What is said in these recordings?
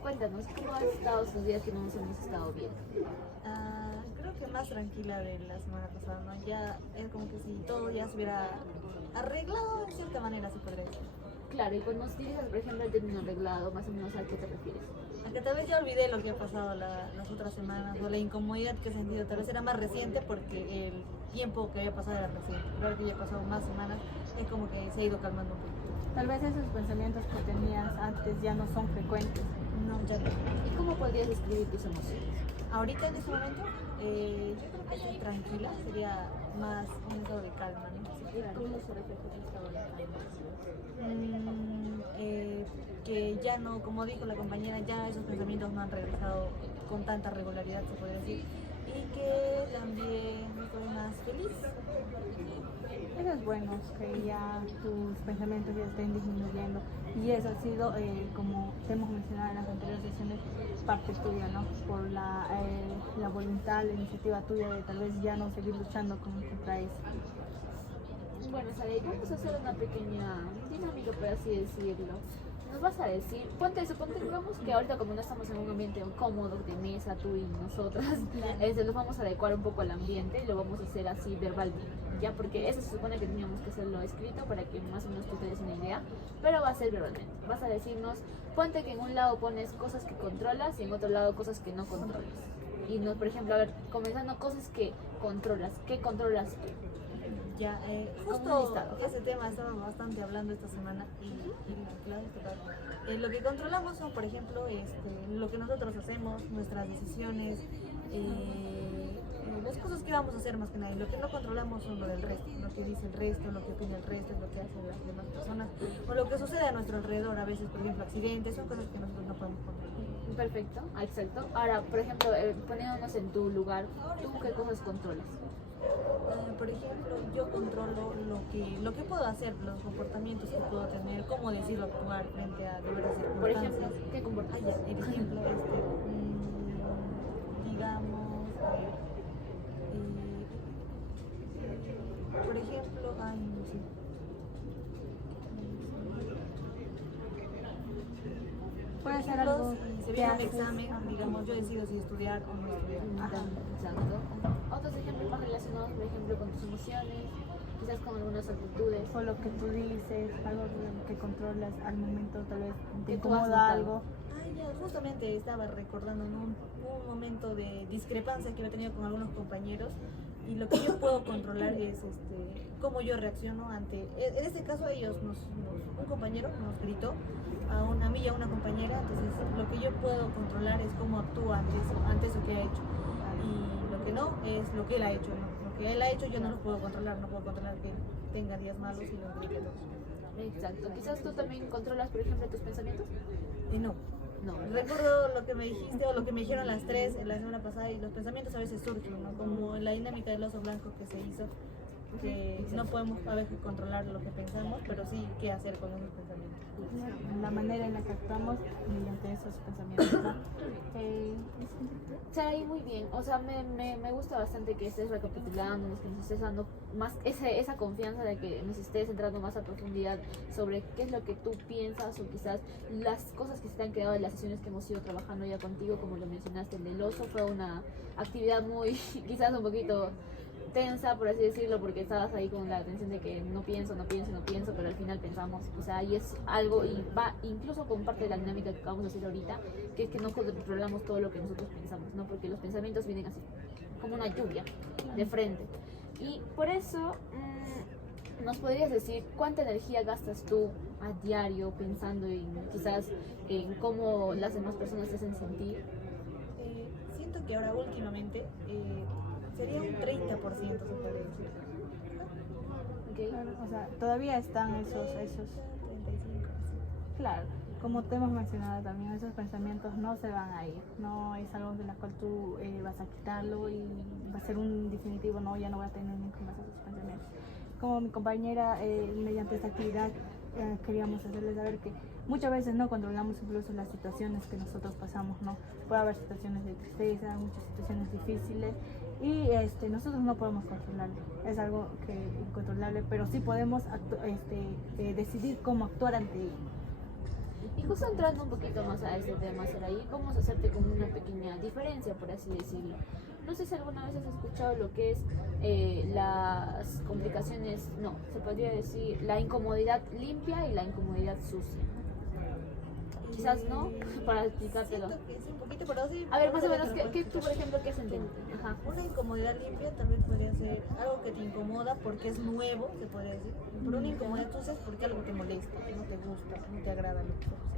Cuéntanos, ¿cómo has estado estos días que no nos hemos estado viendo? Creo que más tranquila de la semana pasada, ¿no? Ya es como que si todo ya se hubiera arreglado de cierta manera, se podría decir. Claro, y cuando nos utilizas, por ejemplo, el término arreglado, más o menos a qué te refieres. Aunque tal vez ya olvidé lo que ha pasado las otras semanas o la incomodidad que he sentido, tal vez era más reciente porque el tiempo que había pasado era reciente, pero ahora que ya ha pasado más semanas es como que se ha ido calmando un poquito. Tal vez esos pensamientos que tenías antes ya no son frecuentes. No, ya no. ¿Y cómo podrías describir tus emociones? Ahorita en este momento, yo creo que estoy tranquila, sería más un estado de calma, ¿no? ¿Cómo se refleja tu estado de calma? Que ya no, como dijo la compañera, ya esos pensamientos no han regresado con tanta regularidad, se puede decir, y que también estoy más feliz. Eso es bueno, que ya tus pensamientos ya estén disminuyendo. Y eso ha sido, como te hemos mencionado en las anteriores sesiones, parte tuya, ¿no? Por la voluntad, la iniciativa tuya de tal vez ya no seguir luchando contra eso. Bueno, Sara, vamos a hacer una pequeña dinámica, por así decirlo. Nos vas a decir, digamos que ahorita como no estamos en un ambiente cómodo de mesa, tú y nosotras, nos vamos a adecuar un poco al ambiente y lo vamos a hacer así verbalmente, ¿ya? Porque eso se supone que teníamos que hacerlo escrito para que más o menos tú te des una idea, pero va a ser verbalmente. Vas a decirnos, ponte que en un lado pones cosas que controlas y en otro lado cosas que no controlas. Y no, por ejemplo, a ver, comenzando cosas que controlas, ¿qué controlas tú? Ya, Como un justo listado. ese tema estábamos bastante hablando esta semana y claro, lo que controlamos son, por ejemplo, lo que nosotros hacemos, nuestras decisiones, las cosas que vamos a hacer más que nada. Y lo que no controlamos son lo del resto, lo que dice el resto, lo que opina el resto, lo que hacen las demás personas o lo que sucede a nuestro alrededor. A veces, por ejemplo, accidentes, son cosas que nosotros no podemos controlar. Perfecto, exacto. Ahora, por ejemplo, poniéndonos en tu lugar, ¿tú qué cosas controlas? Por ejemplo, yo controlo lo que puedo hacer, los comportamientos que puedo tener, cómo decido actuar frente a diversas circunstancias. Por ejemplo, ¿qué comportamientos? Por ejemplo, digamos, por ejemplo, no sé. Puede ser Ejemplo, algo si se que viene un haces. examen, digamos, yo decido si estudiar o no estudiar. Exacto. Otros ejemplos más relacionados, por ejemplo, con tus emociones, quizás con algunas actitudes. O lo que tú dices, algo que controlas al momento, tal vez te Que tú has incomoda notado. algo. Ya, justamente estaba recordando un momento de discrepancia que he tenido con algunos compañeros y lo que yo puedo controlar es cómo yo reacciono ante, en este caso un compañero nos gritó a mí y a una compañera, entonces lo que yo puedo controlar es cómo actúa ante eso que ha hecho y lo que no es lo que él ha hecho, ¿no? Lo que él ha hecho yo no lo puedo controlar, no puedo controlar que tenga días malos y los grite a todos. Exacto. Quizás tú también controlas, por ejemplo, tus pensamientos. Y no. No. Recuerdo lo que me dijiste o lo que me dijeron las tres en la semana pasada y los pensamientos a veces surgen, ¿no? Como la dinámica del oso blanco que se hizo, que no podemos a veces controlar lo que pensamos, pero sí qué hacer con esos pensamientos. La manera en la que actuamos mediante esos pensamientos, ¿no? Sí, muy bien. O sea, me gusta bastante que estés recapitulando, que nos estés dando más esa confianza de que nos estés entrando más a profundidad sobre qué es lo que tú piensas o quizás las cosas que se te han quedado en las sesiones que hemos ido trabajando ya contigo, como lo mencionaste, el del oso fue una actividad muy, quizás un poquito tensa, por así decirlo, porque estabas ahí con la atención de que no pienso, pero al final pensamos, o sea, y es algo, y va incluso con parte de la dinámica que acabamos de hacer ahorita, que es que no controlamos todo lo que nosotros pensamos, ¿no? Porque los pensamientos vienen así, como una lluvia, de frente. Y por eso, ¿nos podrías decir cuánta energía gastas tú a diario pensando en quizás en cómo las demás personas te hacen sentir? Siento que ahora últimamente sería un 30%, se puede decir. ¿Okay? Claro, o sea, todavía están esos, 35. claro, como te hemos mencionado también, esos pensamientos no se van a ir, no es algo de la cual tú vas a quitarlo y va a ser un definitivo, no, ya no voy a tener ningún más esos pensamientos. Como mi compañera, mediante esta actividad queríamos hacerles saber que muchas veces no controlamos incluso las situaciones que nosotros pasamos, ¿no? Puede haber situaciones de tristeza, muchas situaciones difíciles y nosotros no podemos controlarlo, es algo que incontrolable, pero sí podemos decidir cómo actuar ante ello. Y justo entrando un poquito más a este tema, Saraí, vamos a hacerte como una pequeña diferencia, por así decirlo. No sé si alguna vez has escuchado lo que es las complicaciones, no, se podría decir la incomodidad limpia y la incomodidad sucia. Quizás no, para explicártelo. Siento que sí, un poquito, pero sí. A ver, más o creo menos, que lo ¿qué puedo tú, por explicar. ejemplo, qué has entendido? Ajá. Una incomodidad limpia también podría ser algo que te incomoda porque es nuevo, se podría decir. Pero una incomodidad sucia es porque algo te molesta, no te gusta, no te agrada lo que estás haciendo.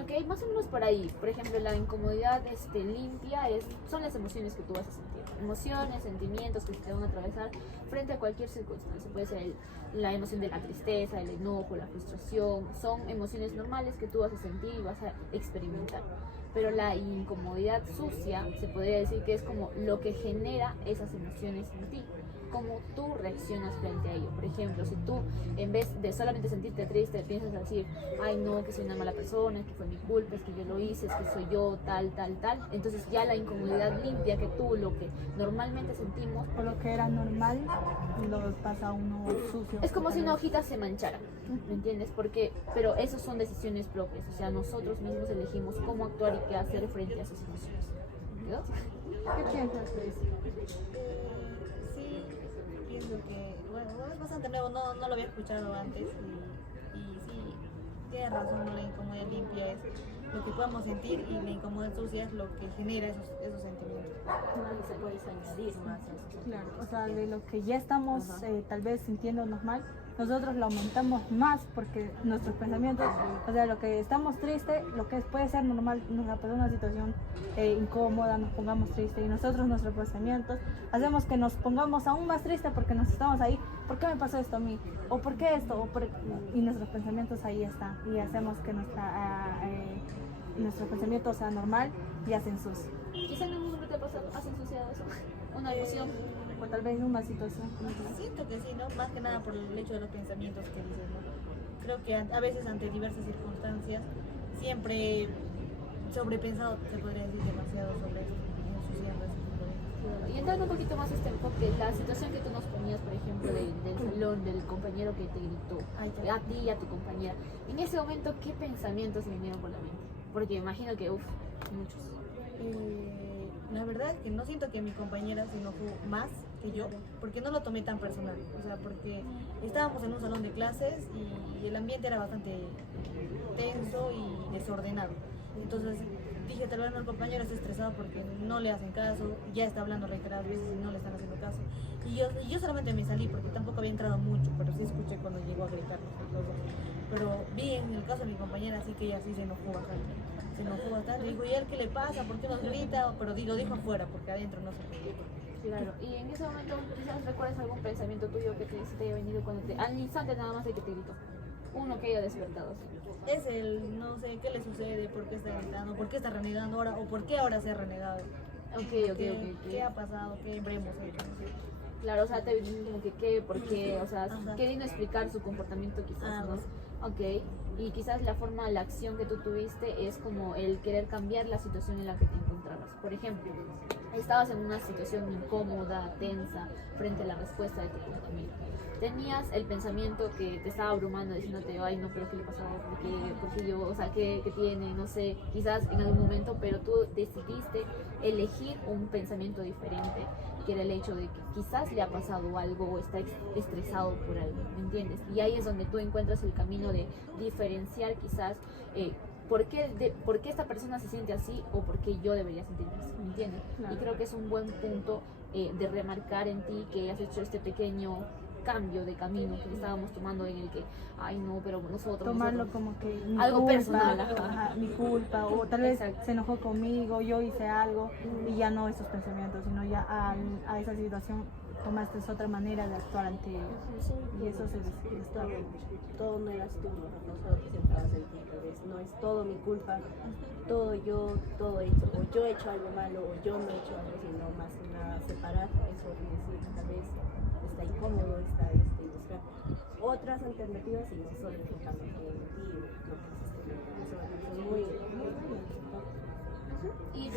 Ok, más o menos por ahí. Por ejemplo, la incomodidad limpia son las emociones que tú vas a sentir. Emociones, sentimientos que te van a atravesar frente a cualquier circunstancia. Puede ser la emoción de la tristeza, el enojo, la frustración. Son emociones normales que tú vas a sentir y vas a experimentar. Pero la incomodidad sucia se podría decir que es como lo que genera esas emociones en ti. Cómo tú reaccionas frente a ello. Por ejemplo, si tú en vez de solamente sentirte triste piensas decir, ay no, que soy una mala persona, que fue mi culpa, es que yo lo hice, es que soy yo, tal, entonces ya la incomodidad limpia que tú, lo que normalmente sentimos, Por lo que era normal, lo pasa a uno sucio. es como si una tal vez. hojita se manchara, ¿me entiendes? Porque, pero eso son decisiones propias, o sea, nosotros mismos elegimos cómo actuar y qué hacer frente a esas emociones. ¿Quedó? ¿Qué piensas de eso? Sí, pienso que, bueno, es bastante nuevo, no lo había escuchado antes y sí, tienes razón, ¿no? La incomodidad limpia es lo que podemos sentir y la incomodidad sucia es lo que genera esos sentimientos. Se puede añadir más a eso. Claro, o sea, de lo que ya estamos Ajá. tal vez sintiéndonos mal, nosotros lo aumentamos más porque nuestros pensamientos, o sea, lo que estamos tristes, lo que puede ser normal, nos pasar una situación incómoda, nos pongamos tristes y nosotros nuestros pensamientos hacemos que nos pongamos aún más tristes porque nos estamos ahí, ¿por qué me pasó esto a mí? ¿O por qué esto? Y nuestros pensamientos ahí están y hacemos que nuestros pensamientos sean normal y hacen sucio. Quizá en algún momento te ha pasado, has ensuciado eso, una emoción. O tal vez una situación. Siento que sí, ¿no? Más que nada por el hecho de los pensamientos que dices, ¿no? Creo que a veces ante diversas circunstancias siempre he sobrepensado, se podría decir, demasiado sobre esto, ensuciando ese tipo de cosas. Y entrando un poquito más a este enfoque, la situación que tú nos ponías, por ejemplo, del salón, del compañero que te gritó, Ay, ya. a ti y a tu compañera, en ese momento, ¿qué pensamientos se vinieron por la mente? Porque imagino que, muchos. La verdad es que no siento que mi compañera se enojó más que yo, porque no lo tomé tan personal, o sea, porque estábamos en un salón de clases y el ambiente era bastante tenso y desordenado. Entonces dije, tal vez el compañero está estresado porque no le hacen caso, ya está hablando reiteradas veces y no le están haciendo caso. Y yo solamente me salí porque tampoco había entrado mucho, pero sí escuché cuando llegó a gritarnos los dos. Pero vi en el caso de mi compañera, sí que ella sí se enojó bastante. Se enojó bastante, dijo, ¿y él qué le pasa? ¿Por qué nos grita? Pero lo dijo afuera, porque adentro no se podía. Claro, y en ese momento quizás recuerdas algún pensamiento tuyo que se te haya venido al instante nada más de que te gritó. Uno que haya despertado. Es el, no sé, qué le sucede, por qué está gritando, por qué está renegando ahora, o por qué ahora se ha renegado. Ok. ¿Qué ha pasado? ¿Qué habremos hecho? No sé. Claro, o sea, te viene como que qué, por qué, o sea, Ajá. queriendo explicar su comportamiento quizás, ¿no? Pues, Ok, y quizás la forma, la acción que tú tuviste es como el querer cambiar la situación en la que te encontrabas. Por ejemplo, estabas en una situación incómoda, tensa, frente a la respuesta de tu compañero. Tenías el pensamiento que te estaba abrumando, diciéndote, ay, no, pero ¿qué le pasó? ¿Por qué yo? O sea, ¿qué tiene? No sé, quizás en algún momento, pero tú decidiste elegir un pensamiento diferente, que era el hecho de que quizás le ha pasado algo o está estresado por algo, ¿me entiendes? Y ahí es donde tú encuentras el camino de diferenciar quizás por qué esta persona se siente así o por qué yo debería sentirme así, ¿me entiendes? Claro. Y creo que es un buen punto de remarcar en ti que has hecho este pequeño cambio de camino que estábamos tomando en el que, ay no, pero Tomarlo nosotros. como que mi Algo culpa, personal, ajá. ajá, mi culpa, o tal vez Exacto. se enojó conmigo, yo hice algo y ya no esos pensamientos, sino ya a esa situación tomaste otra manera de actuar ante ellos y eso se destaca. Todo no eras tú, no solo te centrabas en ti, tal vez no es todo mi culpa, todo yo, todo hecho, o yo he hecho algo malo, o yo no he hecho algo, sino más que nada separar eso y decir, tal vez está incómodo, está y buscar otras alternativas y no solo enfocarnos en ti, lo que hiciste, eso es muy bueno. Y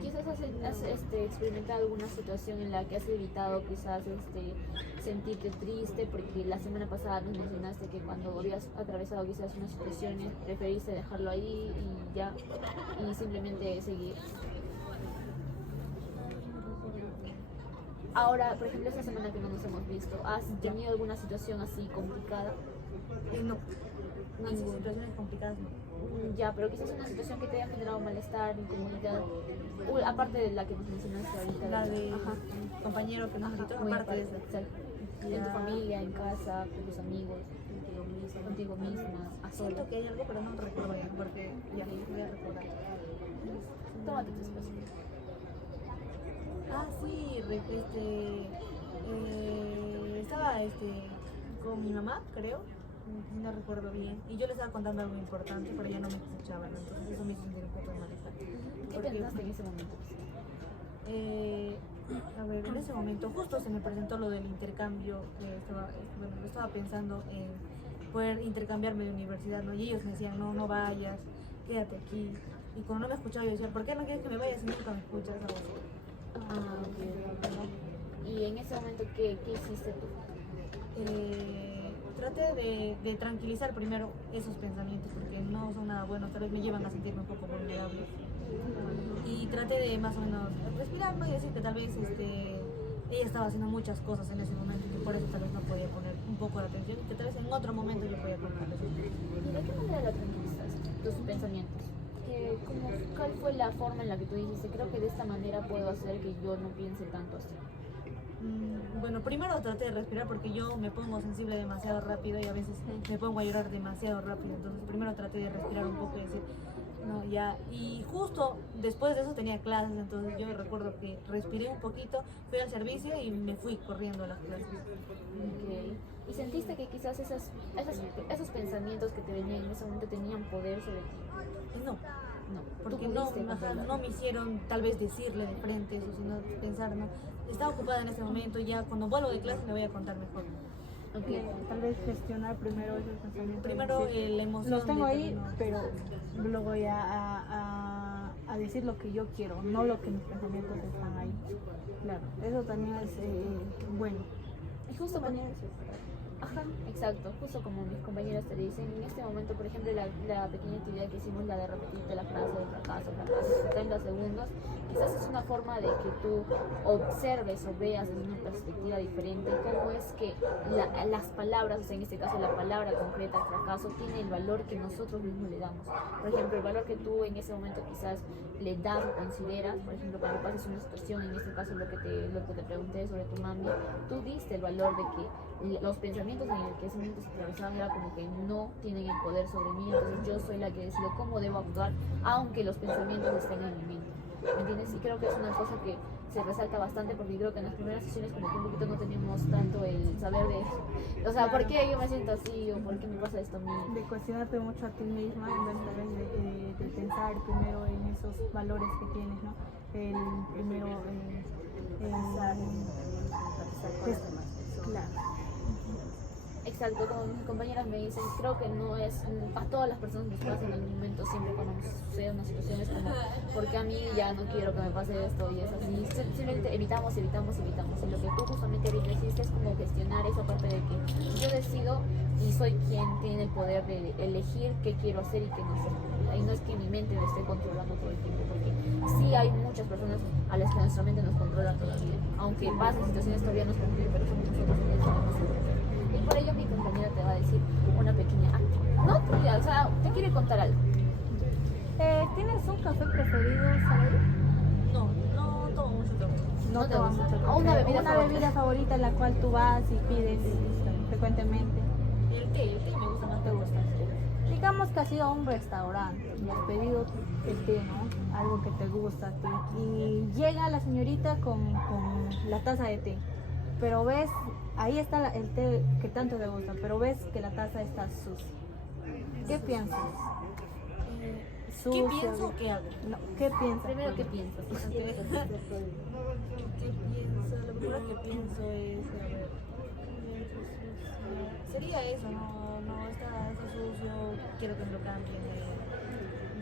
quizás has experimentado alguna situación en la que has evitado quizás sentirte triste, porque la semana pasada nos mencionaste que cuando habías atravesado quizás unas situaciones preferiste dejarlo ahí y ya, y simplemente seguir. Ahora, por ejemplo, esta semana que no nos hemos visto, ¿has tenido alguna situación así complicada? No, esas Ninguna. situaciones complicadas no. Ya, pero quizás una situación que te haya generado malestar, incomodidad, aparte de la que nos mencionaste ahorita. La de Ajá. mi compañero que nos gritó, Muy aparte de aparte, eso. exacto. En tu Ya. familia, en casa, con tus amigos, contigo misma, a solas. Siento que hay algo, pero no recuerdo bien, porque ya voy a recordar. Tómate tu espacio. Ah, sí, estaba con mi mamá, creo, no recuerdo bien, y yo le estaba contando algo importante, pero ya no me escuchaban, entonces eso me hizo sentir un poco de malestar. ¿Qué Porque, pensaste en ese momento? a ver, en ese momento justo se me presentó lo del intercambio, estaba pensando en poder intercambiarme de universidad, ¿no? Y ellos me decían, no, no vayas, quédate aquí. Y cuando no me escuchaba yo decía, ¿por qué no quieres que me vaya si nunca me escuchas? Ah, ok. ¿Y en ese momento qué hiciste tú? Traté de tranquilizar primero esos pensamientos porque no son nada buenos, tal vez me llevan a sentirme un poco vulnerable. Y traté de más o menos respirar, ¿no? Y decir que tal vez ella estaba haciendo muchas cosas en ese momento y que por eso tal vez no podía poner un poco de atención y que tal vez en otro momento yo podía poner atención. ¿Y de qué manera la tranquilizaste? Tus pensamientos. ¿Cuál fue la forma en la que tú dijiste, creo que de esta manera puedo hacer que yo no piense tanto así? Bueno, primero traté de respirar porque yo me pongo sensible demasiado rápido y a veces me pongo a llorar demasiado rápido. Entonces primero traté de respirar un poco y decir, no, ya. Y justo después de eso tenía clases, entonces yo recuerdo que respiré un poquito, fui al servicio y me fui corriendo a las clases. Okay. ¿Y sentiste que quizás esos pensamientos que te venían en ese momento tenían poder sobre ti? No, No, porque tú no, pudiste controlarlo. no me hicieron tal vez decirle de frente eso, sino pensar, no, estaba ocupada en ese momento, ya cuando vuelvo de clase me voy a contar mejor. Okay. Tal vez gestionar primero esos pensamientos. Primero decir, la emoción. los tengo de ahí, no. pero luego voy a decir lo que yo quiero, no lo que mis pensamientos están ahí. Claro, eso también es bueno. Y justo ajá, exacto, justo como mis compañeras te dicen, en este momento, por ejemplo, la pequeña actividad que hicimos, la de repetirte la frase de fracaso, 70 segundos, quizás es una forma de que tú observes o veas desde una perspectiva diferente cómo es que las palabras, o sea, en este caso la palabra concreta, fracaso, tiene el valor que nosotros mismos le damos. Por ejemplo, el valor que tú en ese momento quizás le das o consideras, por ejemplo, cuando pases una situación, en este caso lo que te pregunté sobre tu mami, tú diste el valor de que los pensamientos en el que ese momento se atravesaban era como que no tienen el poder sobre mí, entonces yo soy la que decido cómo debo actuar, aunque los pensamientos estén en mi mente, ¿me entiendes? Y creo que es una cosa que se resalta bastante porque creo que en las primeras sesiones como que un poquito no teníamos tanto el saber de, o sea, ¿por qué yo me siento así? O ¿por qué me pasa esto a mí? De cuestionarte mucho a ti misma en vez de pensar primero en esos valores que tienes, ¿no? El primero claro. Exacto, como mis compañeras me dicen, creo que no es, a todas las personas nos pasa en algún momento, siempre cuando nos sucede una situación es como, porque a mí ya no quiero que me pase esto y es así, simplemente evitamos, y lo que tú justamente ahorita hiciste es como gestionar esa parte de que yo decido y soy quien tiene el poder de elegir qué quiero hacer y qué no hacer, y no es que mi mente me esté controlando todo el tiempo, porque sí hay muchas personas a las que nuestra mente nos controla todavía, aunque pasen situaciones todavía nos controlan, pero somos nosotros quienes tenemos el control. Y por ello mi compañera te va a decir una pequeña no tuya, o sea, te quiere contar algo. ¿Tienes un café preferido, Saraí? No tomo mucho café. No te tomas gusta. mucho café. ¿O una bebida favorita en la cual tú vas y pides frecuentemente? El té me gusta más. ¿Te gusta? Digamos que has ido a un restaurante y has pedido el té, ¿no? Algo que te gusta a ti. Y llega la señorita con la taza de té. Pero ves, ahí está el té que tanto te gusta, pero ves que la taza está sucia. ¿Qué piensas? ¿Qué pienso o qué hago? No, ¿qué piensas? Primero, ¿qué piensas? ¿Qué pienso? Lo primero que pienso es, a ver, sería eso, no está sucio, quiero que me lo cambien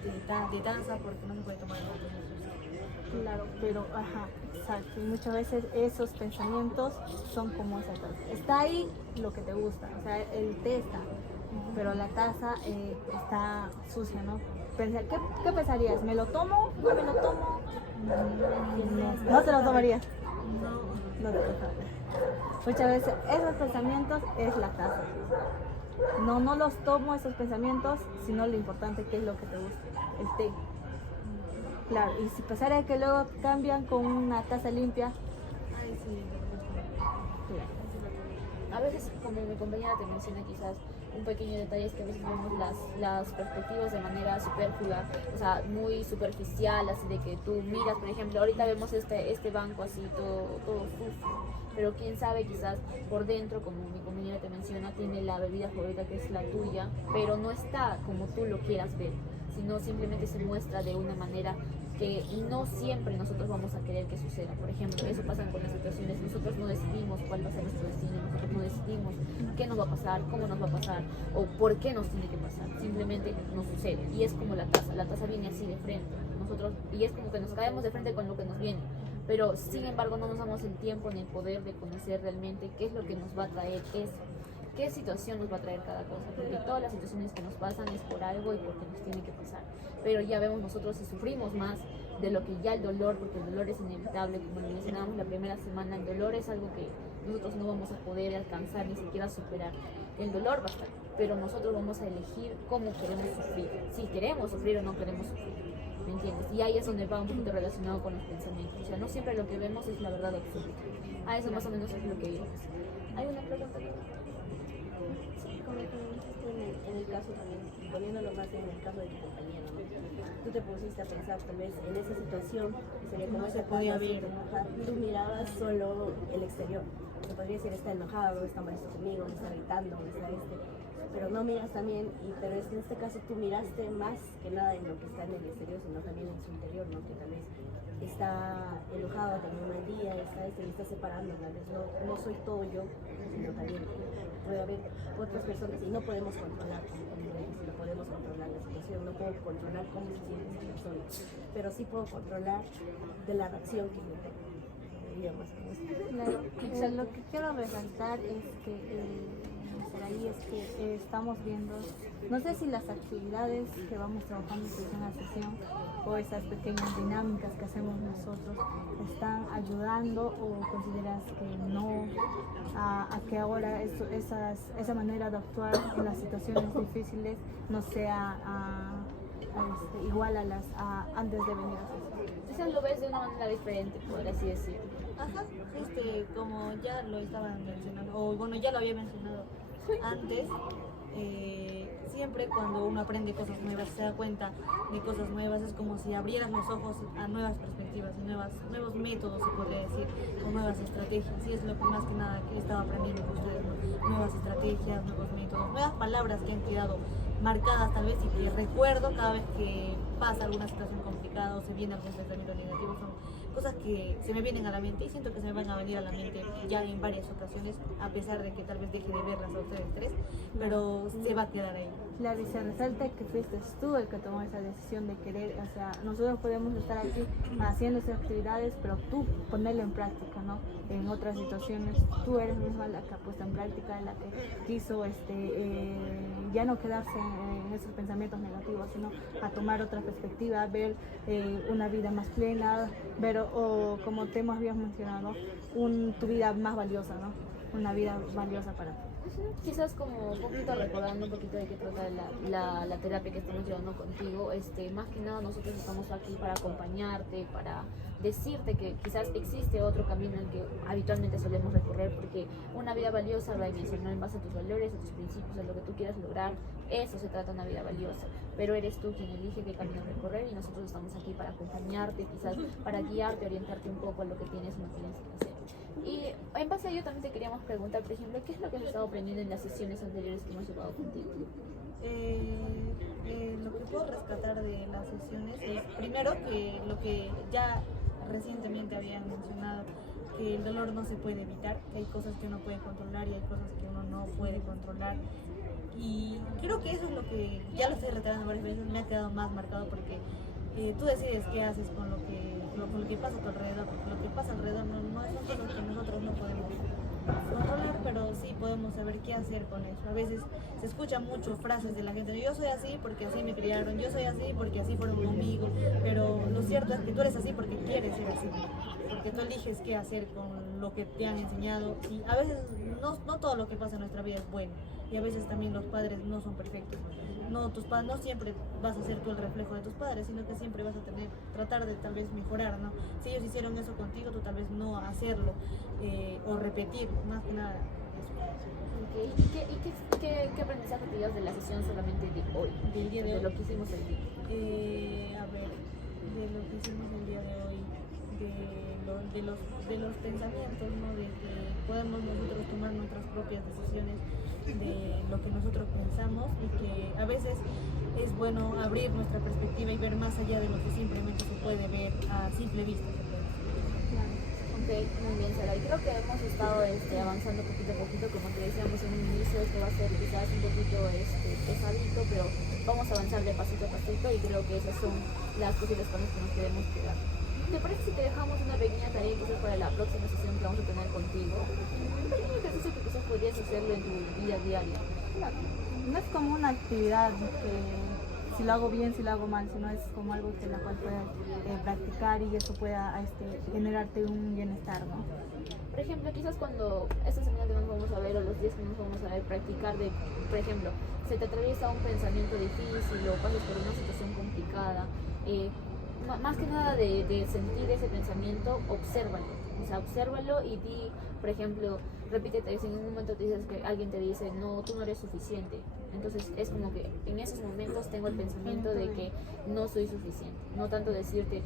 de taza porque no se puede tomar el otro sucio. Claro. claro, pero ajá, exacto. Y muchas veces esos pensamientos son como esa taza. Está ahí lo que te gusta, o sea, el té está, pero la taza está sucia, ¿no? ¿Qué pensarías? ¿Me lo tomo? ¿No me lo tomo? No te lo tomarías. No te lo tomarías. Muchas veces esos pensamientos es la taza. No los tomo esos pensamientos, sino lo importante que es lo que te gusta, el té. Claro, y si pasara que luego cambian con una taza limpia, Ay, sí. A veces, como mi compañera te menciona, quizás un pequeño detalle es que a veces vemos las perspectivas de manera superflua, o sea, muy superficial, así de que tú miras, por ejemplo, ahorita vemos este banco así todo sucio, pero quién sabe, quizás por dentro, como mi compañera te menciona, tiene la bebida favorita que es la tuya, pero no está como tú lo quieras ver, sino simplemente se muestra de una manera que no siempre nosotros vamos a querer que suceda. Por ejemplo, eso pasa con las situaciones, nosotros no decidimos cuál va a ser nuestro destino, nosotros no decidimos qué nos va a pasar, cómo nos va a pasar o por qué nos tiene que pasar, simplemente nos sucede. Y es como la taza viene así de frente, nosotros, y es como que nos caemos de frente con lo que nos viene, pero sin embargo no nos damos el tiempo ni el poder de conocer realmente qué es lo que nos va a traer eso. ¿Qué situación nos va a traer cada cosa? Porque todas las situaciones que nos pasan es por algo y porque nos tiene que pasar. Pero ya vemos nosotros si sufrimos más de lo que ya el dolor, porque el dolor es inevitable, como lo mencionábamos la primera semana, el dolor es algo que nosotros no vamos a poder alcanzar ni siquiera superar. El dolor va a estar, pero nosotros vamos a elegir cómo queremos sufrir, si queremos sufrir o no queremos sufrir. ¿Me entiendes? Y ahí es donde va un poquito relacionado con los pensamientos. O sea, no siempre lo que vemos es la verdad absoluta. A eso más o menos es lo que vimos. ¿Hay una pregunta? Sí, como dijiste en el caso también, poniéndolo más en el caso de tu compañero, ¿no? Tú te pusiste a pensar tal vez en esa situación, que sería como No ese se podía paso, ver. tú mirabas solo el exterior. Se podría decir está enojado, está molesto conmigo, me está gritando, me está pero no miras también, pero en este caso tú miraste más que nada en lo que está en el exterior, sino también en su interior, ¿no? Que tal vez está enojado, también un mal día, me está separando, tal vez no soy todo yo, sino también puede haber otras personas y no podemos controlar, no podemos controlar la situación, no puedo controlar cómo se siente esa persona, pero sí puedo controlar de la reacción que yo tengo. claro, lo que quiero resaltar es que por ahí es que estamos viendo, no sé si las actividades que vamos trabajando en la sesión o esas pequeñas dinámicas que hacemos nosotros están ayudando o consideras que no, a que ahora esa manera de actuar en las situaciones difíciles no sea igual a antes de venir a sesión. Quizás lo ves de una manera diferente, por así decirlo. Ajá, como ya lo estaban mencionando, o bueno, ya lo había mencionado antes, siempre cuando uno aprende cosas nuevas, se da cuenta de cosas nuevas, es como si abrieras los ojos a nuevas perspectivas, nuevos métodos, se podría decir, o nuevas estrategias. Y es lo que más que nada que estaba aprendiendo con ustedes, ¿no? Nuevas estrategias, nuevos métodos, nuevas palabras que han quedado marcadas tal vez y que recuerdo cada vez que pasa alguna situación complicada o se viene algún pensamiento negativo. Son cosas que se me vienen a la mente y siento que se me van a venir a la mente ya en varias ocasiones, a pesar de que tal vez deje de verlas a ustedes tres, pero se va a quedar ahí. Claro, y se resalta que fuiste tú el que tomó esa decisión de querer, o sea, nosotros podemos estar aquí haciendo esas actividades, pero tú ponerlo en práctica, ¿no? En otras situaciones, tú eres misma la que ha puesto en práctica, la que quiso ya no quedarse en esos pensamientos negativos, sino a tomar otra perspectiva, ver una vida más plena, ver, o como te habías mencionado, tu vida más valiosa, ¿no? Una vida valiosa para ti. Quizás como un poquito recordando un poquito de qué trata la terapia que estamos llevando contigo, más que nada nosotros estamos aquí para acompañarte, para decirte que quizás existe otro camino en que habitualmente solemos recorrer, porque una vida valiosa va en eso, ¿no? En base a tus valores, a tus principios, a lo que tú quieras lograr, eso se trata de una vida valiosa, pero eres tú quien elige qué camino recorrer y nosotros estamos aquí para acompañarte, quizás para guiarte, orientarte un poco a lo que tienes o no tienes que hacer. Y en base a ello también te queríamos preguntar, por ejemplo, ¿qué es lo que has estado aprendiendo en las sesiones anteriores que hemos llevado contigo? Lo que puedo rescatar de las sesiones es primero que lo que ya recientemente habían mencionado, que el dolor no se puede evitar, que hay cosas que uno puede controlar y hay cosas que uno no puede controlar. Y creo que eso es lo que ya lo estoy reiterando varias veces, me ha quedado más marcado porque tú decides qué haces con lo que lo que pasa a tu alrededor, porque lo que pasa alrededor no son cosas que nosotros no podemos controlar, pero sí podemos saber qué hacer con eso. A veces se escuchan mucho frases de la gente, yo soy así porque así me criaron, yo soy así porque así fueron conmigo, pero lo cierto es que tú eres así porque quieres ser así, porque tú eliges qué hacer con lo que te han enseñado, y a veces no todo lo que pasa en nuestra vida es bueno, y a veces también los padres no son perfectos. No, tus padres no siempre vas a ser tú el reflejo de tus padres, sino que siempre vas a tratar de tal vez mejorar, ¿no? Si ellos hicieron eso contigo, tú tal vez no hacerlo o repetir, más que nada eso. Ok, ¿Qué aprendizaje te llevas de la sesión solamente de hoy? Del día de hoy. lo que hicimos el día. A ver, de lo que hicimos el día de hoy, de los pensamientos, ¿no? De que podemos nosotros tomar nuestras propias decisiones, de lo que nosotros pensamos, y que a veces es bueno abrir nuestra perspectiva y ver más allá de lo que simplemente se puede ver a simple vista. Ok, muy bien, Sara. Y creo que hemos estado avanzando poquito a poquito, como te decíamos en un inicio, esto va a ser quizás un poquito pesadito, pero vamos a avanzar de pasito a pasito, y creo que esas son las cositas con las que nos queremos quedar. ¿Te parece si te dejamos una pequeña tarea quizás para la próxima sesión que vamos a tener contigo? Un pequeño ejercicio que quizás podrías hacerlo en tu vida diaria. No es como una actividad que si lo hago bien, si lo hago mal, sino es como algo que la cual puedas practicar, y eso pueda generarte un bienestar, ¿no? Por ejemplo, quizás cuando esta semana que nos vamos a ver, o los días que nos vamos a ver, practicar por ejemplo, se te atraviesa un pensamiento difícil o pasas por una situación complicada, más que nada de sentir ese pensamiento, obsérvalo. O sea, obsérvalo y di, por ejemplo, repítete, si en un momento te dices que alguien te dice, no, tú no eres suficiente. Entonces es como que en esos momentos tengo el pensamiento de que no soy suficiente. No tanto decirte,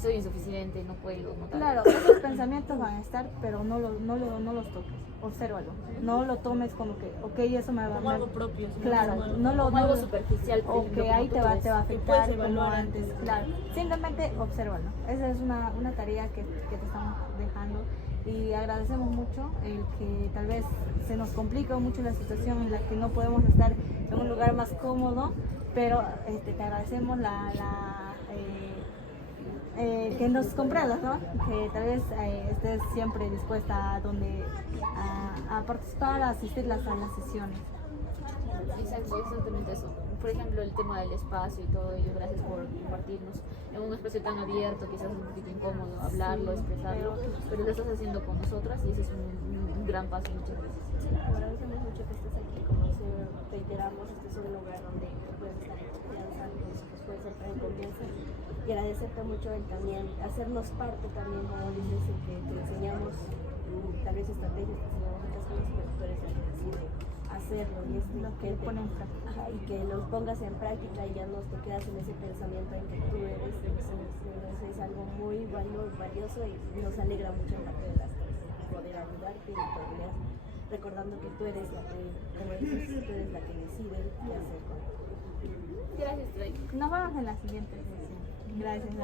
soy insuficiente, no puedo, no tal. Claro, esos pensamientos van a estar, pero no los toques, obsérvalo. No lo tomes como que, ok, eso me va a... Como algo propio. ¿Sí? Claro, Como algo superficial. por o ejemplo, que como ahí tú te va a ves. afectar puedes como evaluar antes, claro. Simplemente obsérvalo. Esa es una tarea que te estamos dejando, y agradecemos mucho el que tal vez se nos complica mucho la situación en la que no podemos estar en un lugar más cómodo, pero te agradecemos que nos comprendas, ¿no? Que tal vez estés siempre dispuesta a participar, a asistir a las sesiones. Exacto, exactamente eso. Por ejemplo, el tema del espacio y todo ello, gracias por compartirnos en un espacio tan abierto, quizás un poquito incómodo hablarlo, expresarlo, pero lo estás haciendo con nosotras, y ese es un gran paso. Muchas gracias. Sí, agradecemos mucho que estés aquí. Como reiteramos, este es un lugar donde puedes estar en confianza, nosotros puedes estar en confianza, y agradecerte mucho el también hacernos parte también, como dices, en que te enseñamos tal vez estrategias, te enseñamos otras cosas, pero tú eres el que decide hacerlo, y es Lo que pone en práctica. Ajá, y que los pongas en práctica, y ya no te quedas en ese pensamiento en que tú eres. Entonces es algo muy valioso, y nos alegra mucho en parte de las tres poder ayudarte, y poder recordando que tú eres la que, como dices, tú eres la que decide qué hacer con él. Gracias, Drake. Nos vemos en la siguiente sesión. Gracias.